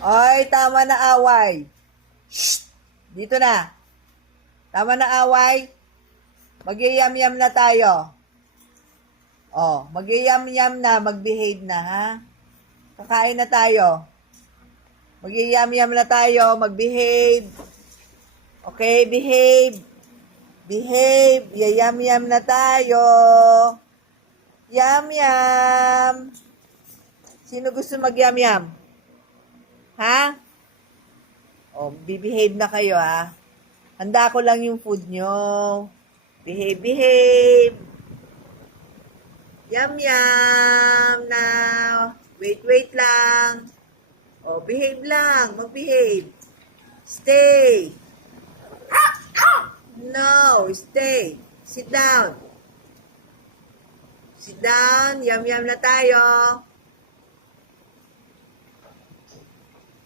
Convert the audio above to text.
Oy, tama na away. Shh! Dito na. Tama na away. Mag-yam-yam na tayo. Oh, mag-yam-yam na, mag-behave na, ha? Kakain na tayo. Mag-yam-yam na tayo, mag-behave. Okay, behave. Behave. Yam-yam na tayo. Yam-yam. Sino gusto mag-yam-yam? Ha? O, behave na kayo, ha? Handa ko lang yung food nyo. Behave, behave. Yum-yum now. Wait lang. O, behave lang. Mag-behave. Stay. No, stay. Sit down. Sit down. Yum-yum na tayo.